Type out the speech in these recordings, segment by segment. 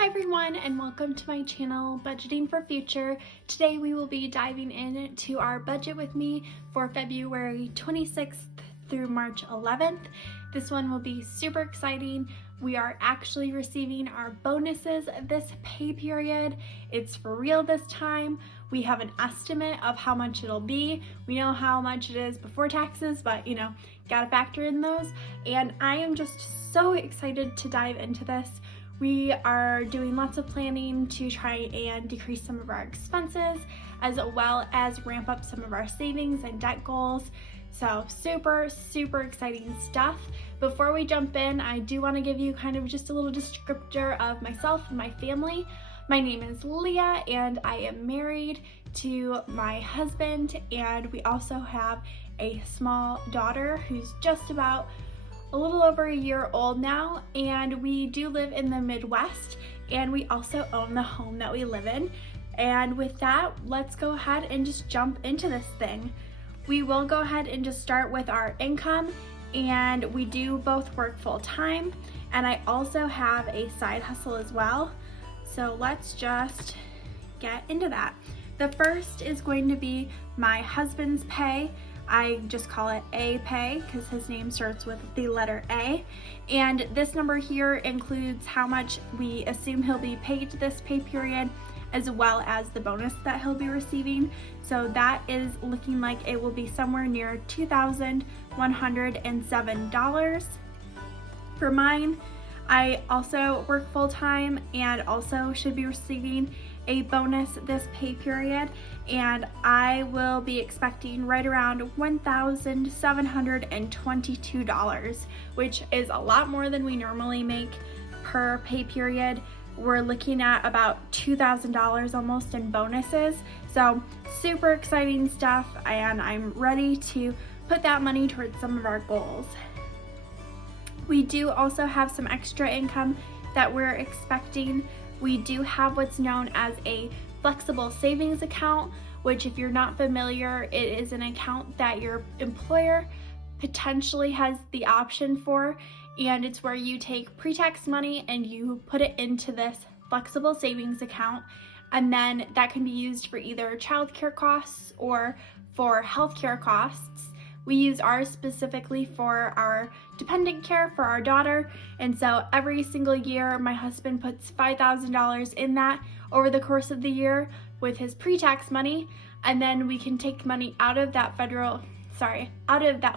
Hi everyone and welcome to my channel, Budgeting for Future. Today we will be diving into our budget with me for February 26th through March 11th. This one will be super exciting. We are actually receiving our bonuses this pay period. It's for real this time. We have an estimate of how much it'll be. We know how much it is before taxes, but gotta factor in those. And I am just so excited to dive into this. We are doing lots of planning to try and decrease some of our expenses, as well as ramp up some of our savings and debt goals. So super exciting stuff. Before we jump in, I do want to give you kind of just a little descriptor of myself and my family. My name is Leah and I am married to my husband, and we also have a small daughter who's just about a little over a year old now, and we do live in the Midwest, and we also own the home that we live in. And with that, let's go ahead and just jump into this thing. We will go ahead and just start with our income, and we do both work full-time, and I also have a side hustle as well. So let's just get into that. The first is going to be my husband's pay. I just call it A pay because his name starts with the letter A. And this number here includes how much we assume he'll be paid this pay period, as well as the bonus that he'll be receiving. So that is looking like it will be somewhere near $2,107. For mine, I also work full-time and also should be receiving a bonus this pay period, and I will be expecting right around $1,722, which is a lot more than we normally make per pay period. We're looking at about $2,000 almost in bonuses. So super exciting stuff, and I'm ready to put that money towards some of our goals. We do also have some extra income that we're expecting. We do have what's known as a flexible savings account, which, if you're not familiar, it is an account that your employer potentially has the option for, and it's where you take pre-tax money and you put it into this flexible savings account, and then that can be used for either childcare costs or for healthcare costs. We use ours specifically for our dependent care for our daughter, and so every single year my husband puts $5,000 in that over the course of the year with his pre-tax money, and then we can take money out of that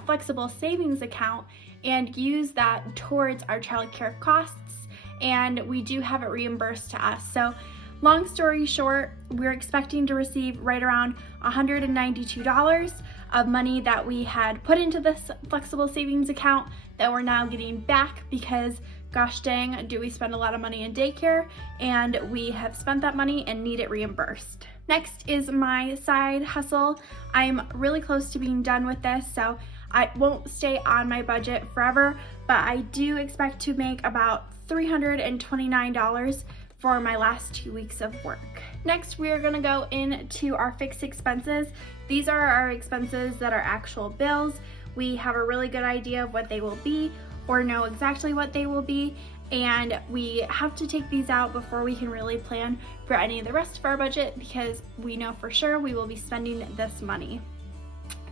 flexible savings account and use that towards our childcare costs, and we do have it reimbursed to us. So long story short, we're expecting to receive right around $192 of money that we had put into this flexible savings account that we're now getting back because, gosh dang, do we spend a lot of money in daycare, and we have spent that money and need it reimbursed. Next is my side hustle. I'm really close to being done with this, so I won't stay on my budget forever, but I do expect to make about $329 for my last 2 weeks of work. Next, we are gonna go into our fixed expenses. These are our expenses that are actual bills. We have a really good idea of what they will be, or know exactly what they will be, and we have to take these out before we can really plan for any of the rest of our budget, because we know for sure we will be spending this money.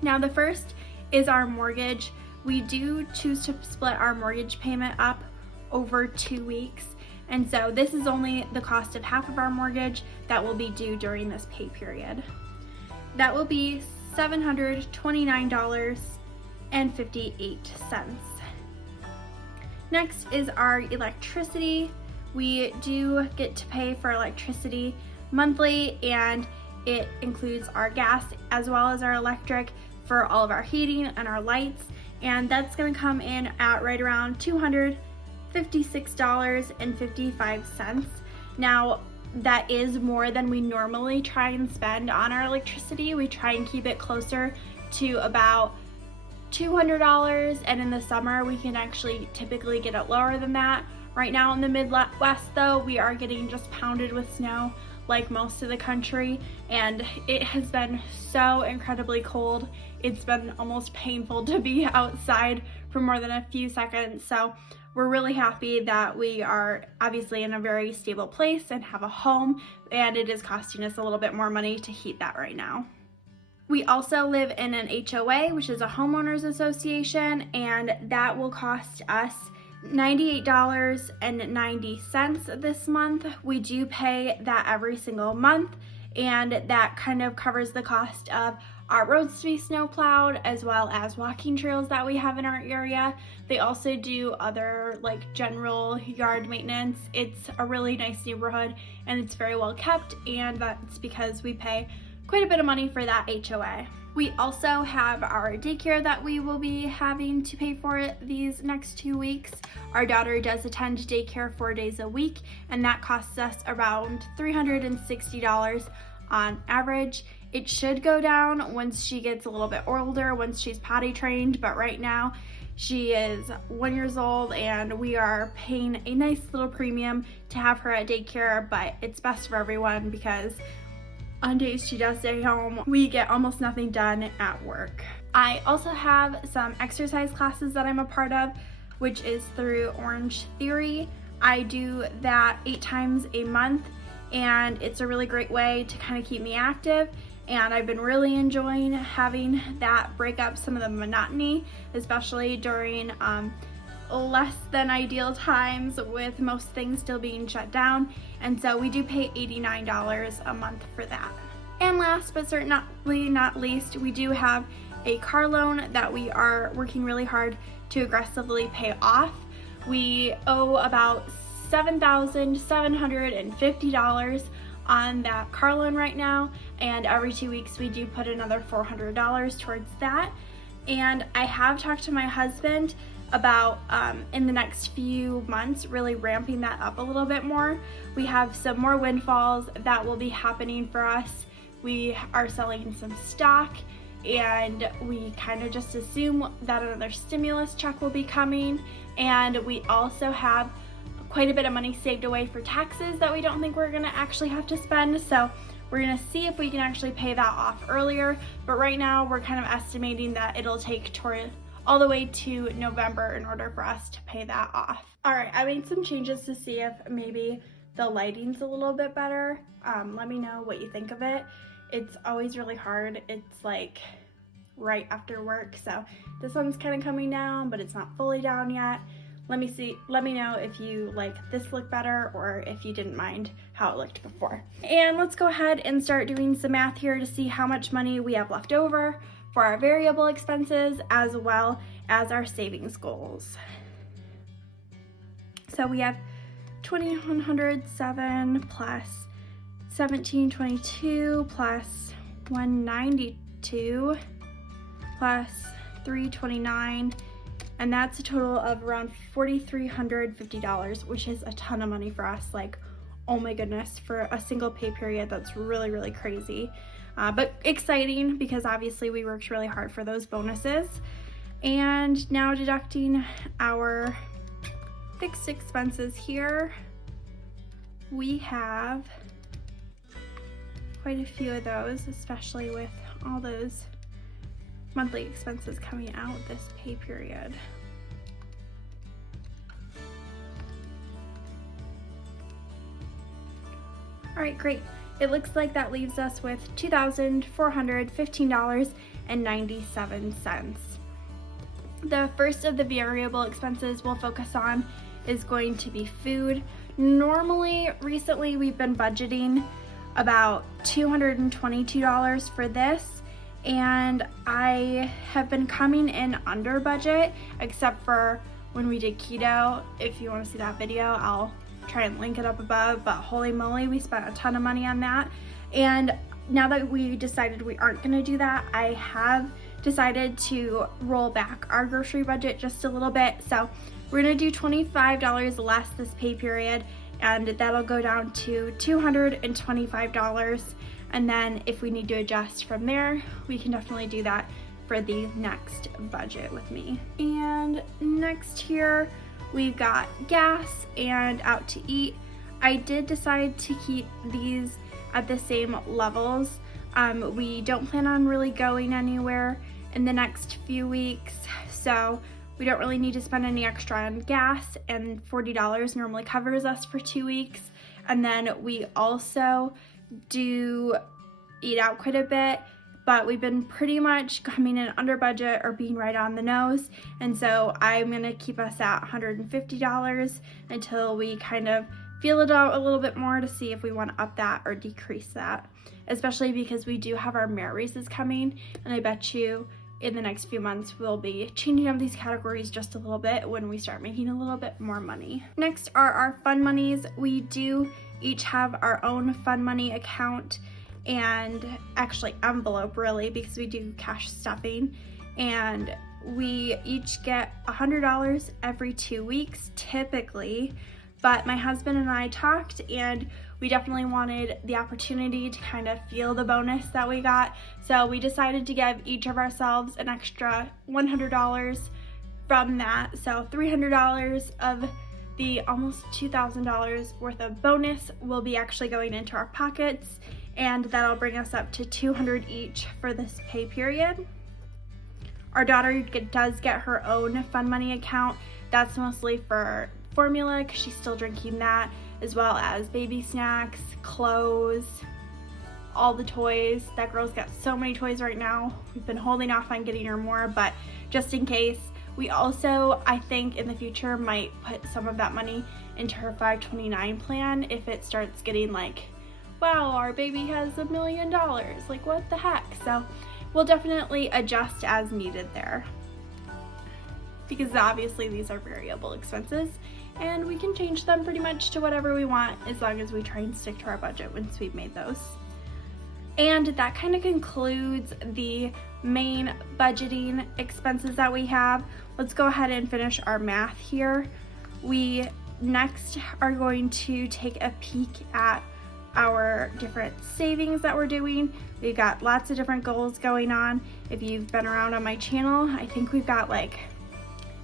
Now, the first is our mortgage. We do choose to split our mortgage payment up over 2 weeks. And so this is only the cost of half of our mortgage that will be due during this pay period. That will be $729.58. Next is our electricity. We do get to pay for electricity monthly, and it includes our gas as well as our electric for all of our heating and our lights, and that's going to come in at right around $256.55. Now, that is more than we normally try and spend on our electricity. We try and keep it closer to about $200, and in the summer we can actually typically get it lower than that. Right now in the Midwest though, we are getting just pounded with snow like most of the country, and it has been so incredibly cold. It's been almost painful to be outside for more than a few seconds. So we're really happy that we are obviously in a very stable place and have a home, and it is costing us a little bit more money to heat that right now. We also live in an HOA, which is a homeowners association, and that will cost us $98.90 this month. We do pay that every single month, and that kind of covers the cost of our roads to be snow plowed, as well as walking trails that we have in our area. They also do other like general yard maintenance. It's a really nice neighborhood and it's very well kept, and that's because we pay quite a bit of money for that HOA. We also have our daycare that we will be having to pay for these next 2 weeks. Our daughter does attend daycare 4 days a week, and that costs us around $360 on average. It should go down once she gets a little bit older, once she's potty trained, but right now she is 1 year old and we are paying a nice little premium to have her at daycare, but it's best for everyone because on days she does stay home, we get almost nothing done at work. I also have some exercise classes that I'm a part of, which is through Orange Theory. I do that 8 times a month, and it's a really great way to kind of keep me active, and I've been really enjoying having that break up some of the monotony, especially during less than ideal times with most things still being shut down. And so we do pay $89 a month for that. And last but certainly not least, we do have a car loan that we are working really hard to aggressively pay off. We owe about $7,750 on that car loan right now, and every 2 weeks we do put another $400 towards that. And I have talked to my husband about in the next few months really ramping that up a little bit more. We have some more windfalls that will be happening for us. We are selling some stock, and we kind of just assume that another stimulus check will be coming, and we also have quite a bit of money saved away for taxes that we don't think we're gonna actually have to spend. So we're gonna see if we can actually pay that off earlier, but right now we're kind of estimating that it'll take all the way to November in order for us to pay that off. All right, I made some changes to see if maybe the lighting's a little bit better. Let me know what you think of it. It's always really hard. It's like right after work, so this one's kind of coming down, but it's not fully down yet. Let me know if you like this look better or if you didn't mind how it looked before. And let's go ahead and start doing some math here to see how much money we have left over for our variable expenses as well as our savings goals. So we have 2,107 plus 1,722 plus 192 plus 329, and that's a total of around $4,350, which is a ton of money for us. Like, oh my goodness, for a single pay period, that's really, really crazy. But exciting because obviously we worked really hard for those bonuses. And now deducting our fixed expenses here, we have quite a few of those, especially with all those monthly expenses coming out this pay period. All right, great. It looks like that leaves us with $2,415.97. The first of the variable expenses we'll focus on is going to be food. Recently we've been budgeting about $222 for this, and I have been coming in under budget, except for when we did keto. If you want to see that video, I'll try and link it up above, but holy moly, we spent a ton of money on that. And now that we decided we aren't going to do that, I have decided to roll back our grocery budget just a little bit. So we're going to do $25 less this pay period, and that'll go down to $225. And then if we need to adjust from there, we can definitely do that for the next budget with me. And next here, we've got gas and out to eat. I did decide to keep these at the same levels. We don't plan on really going anywhere in the next few weeks, so we don't really need to spend any extra on gas, and $40 normally covers us for 2 weeks. And then we also do eat out quite a bit, but we've been pretty much coming in under budget or being right on the nose. And so I'm gonna keep us at $150 until we kind of feel it out a little bit more to see if we want to up that or decrease that, especially because we do have our merit raises coming, and I bet you in the next few months we'll be changing up these categories just a little bit when we start making a little bit more money. Next are our fund monies. We do each have our own fund money account and actually envelope, really, because we do cash stuffing, and we each get $100 every 2 weeks typically. But my husband and I talked, and we definitely wanted the opportunity to kind of feel the bonus that we got. So we decided to give each of ourselves an extra $100 from that. So $300 of the almost $2,000 worth of bonus will be actually going into our pockets, and that'll bring us up to $200 each for this pay period. Our daughter does get her own fund money account. That's mostly for formula because she's still drinking that, as well as baby snacks, clothes, all the toys. That girl's got so many toys right now. We've been holding off on getting her more, but just in case. We also, I think in the future, might put some of that money into her 529 plan if it starts getting like, wow, our baby has $1 million, like what the heck. So we'll definitely adjust as needed there, because obviously these are variable expenses and we can change them pretty much to whatever we want as long as we try and stick to our budget once we've made those. And that kind of concludes the main budgeting expenses that we have. Let's go ahead and finish our math here. We next are going to take a peek at our different savings that we're doing. We've got lots of different goals going on. If you've been around on my channel, I think we've got like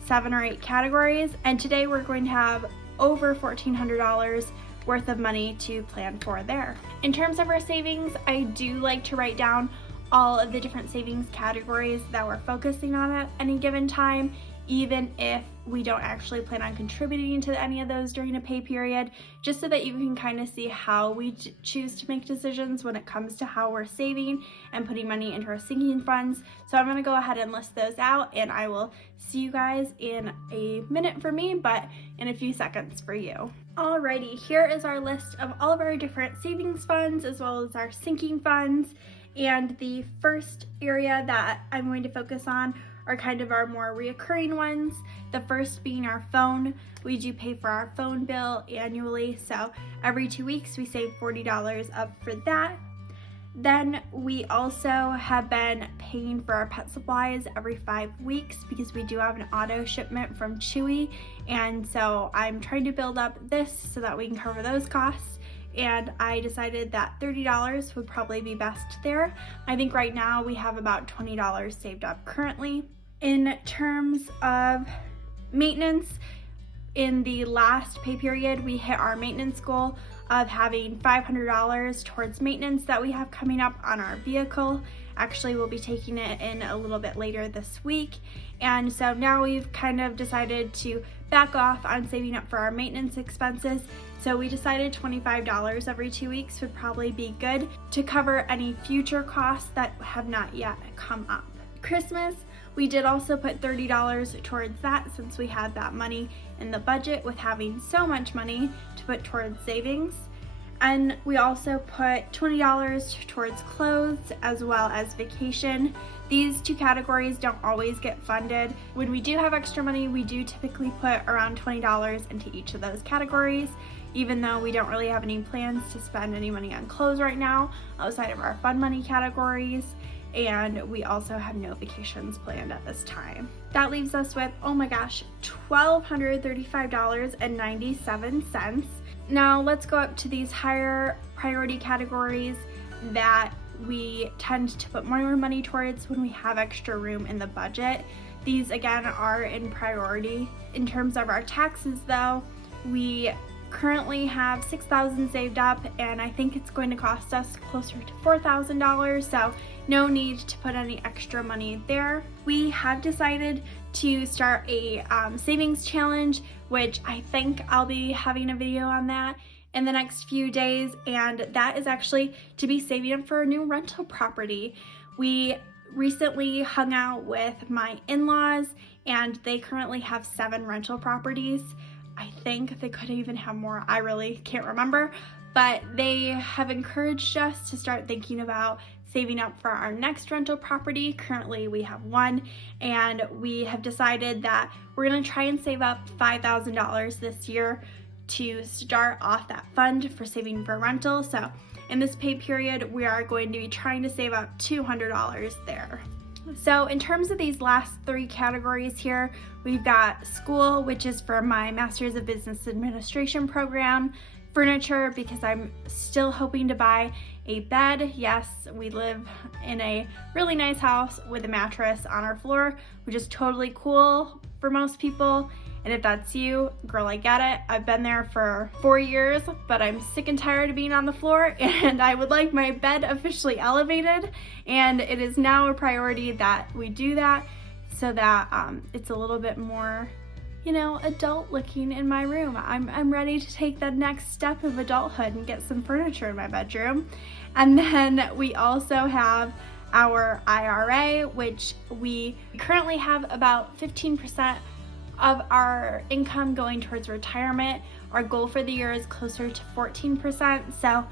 7 or 8 categories, and today we're going to have over $1,400 worth of money to plan for there. In terms of our savings, I do like to write down all of the different savings categories that we're focusing on at any given time, even if we don't actually plan on contributing to any of those during a pay period, just so that you can kind of see how we choose to make decisions when it comes to how we're saving and putting money into our sinking funds. So I'm going to go ahead and list those out, and I will see you guys in a minute for me, but in a few seconds for you. Alrighty, here is our list of all of our different savings funds as well as our sinking funds. And the first area that I'm going to focus on are kind of our more reoccurring ones. The first being our phone. We do pay for our phone bill annually, so every 2 weeks we save $40 up for that. Then we also have been paying for our pet supplies every 5 weeks because we do have an auto shipment from Chewy, and so I'm trying to build up this so that we can cover those costs. And I decided that $30 would probably be best there. I think right now we have about $20 saved up currently. In terms of maintenance, in the last pay period, we hit our maintenance goal of having $500 towards maintenance that we have coming up on our vehicle. Actually, we'll be taking it in a little bit later this week. And so now we've kind of decided to back off on saving up for our maintenance expenses. So we decided $25 every 2 weeks would probably be good to cover any future costs that have not yet come up. Christmas, we did also put $30 towards that since we had that money in the budget with having so much money to put towards savings. And we also put $20 towards clothes as well as vacation. These two categories don't always get funded. When we do have extra money, we do typically put around $20 into each of those categories, even though we don't really have any plans to spend any money on clothes right now outside of our fun money categories. And we also have no vacations planned at this time. That leaves us with, oh my gosh, $1,235.97. Now let's go up to these higher priority categories that we tend to put more money towards when we have extra room in the budget. These again are in priority. In terms of our taxes though, we currently have $6,000 saved up, and I think it's going to cost us closer to $4,000, so no need to put any extra money there. We have decided to start a savings challenge, which I think I'll be having a video on that in the next few days, and that is actually to be saving up for a new rental property. We recently hung out with my in-laws, and they currently have 7 rental properties. I think they could even have more. I really can't remember, but they have encouraged us to start thinking about saving up for our next rental property. Currently we have 1, and we have decided that we're going to try and save up $5,000 this year to start off that fund for saving for rental. So in this pay period, we are going to be trying to save up $200 there. So in terms of these last 3 categories here, we've got school, which is for my Master's of Business Administration program, furniture, because I'm still hoping to buy a bed. Yes, we live in a really nice house with a mattress on our floor, which is totally cool for most people. And if that's you, girl, I get it. I've been there for 4 years, but I'm sick and tired of being on the floor, and I would like my bed officially elevated, and it is now a priority that we do that so that it's a little bit more, you know, adult looking in my room. I'm ready to take the next step of adulthood and get some furniture in my bedroom. And then we also have our IRA, which we currently have about 15% of our income going towards retirement. Our goal for the year is closer to 14%, so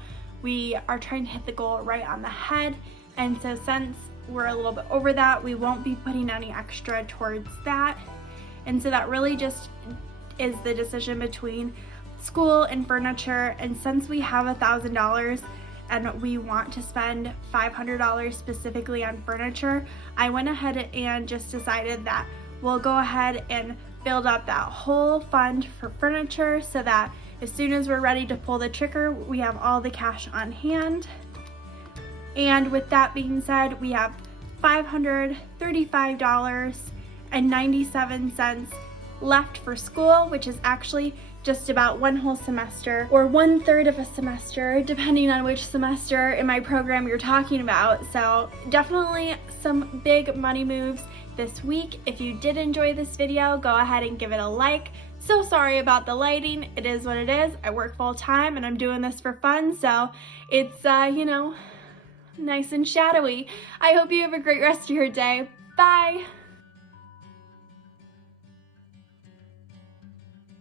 we are trying to hit the goal right on the head. And so since we're a little bit over that, we won't be putting any extra towards that. And so that really just is the decision between school and furniture. And since we have $1,000 and we want to spend $500 specifically on furniture, I went ahead and just decided that we'll go ahead and build up that whole fund for furniture so that as soon as we're ready to pull the trigger, we have all the cash on hand. And with that being said, we have $535.97 left for school, which is actually just about 1 whole semester or 1/3 of a semester, depending on which semester in my program you're talking about. So definitely some big money moves this week. If you did enjoy this video, go ahead and give it a like. So sorry about the lighting. It is what it is. I work full time and I'm doing this for fun, so it's you know, nice and shadowy. I hope you have a great rest of your day. Bye.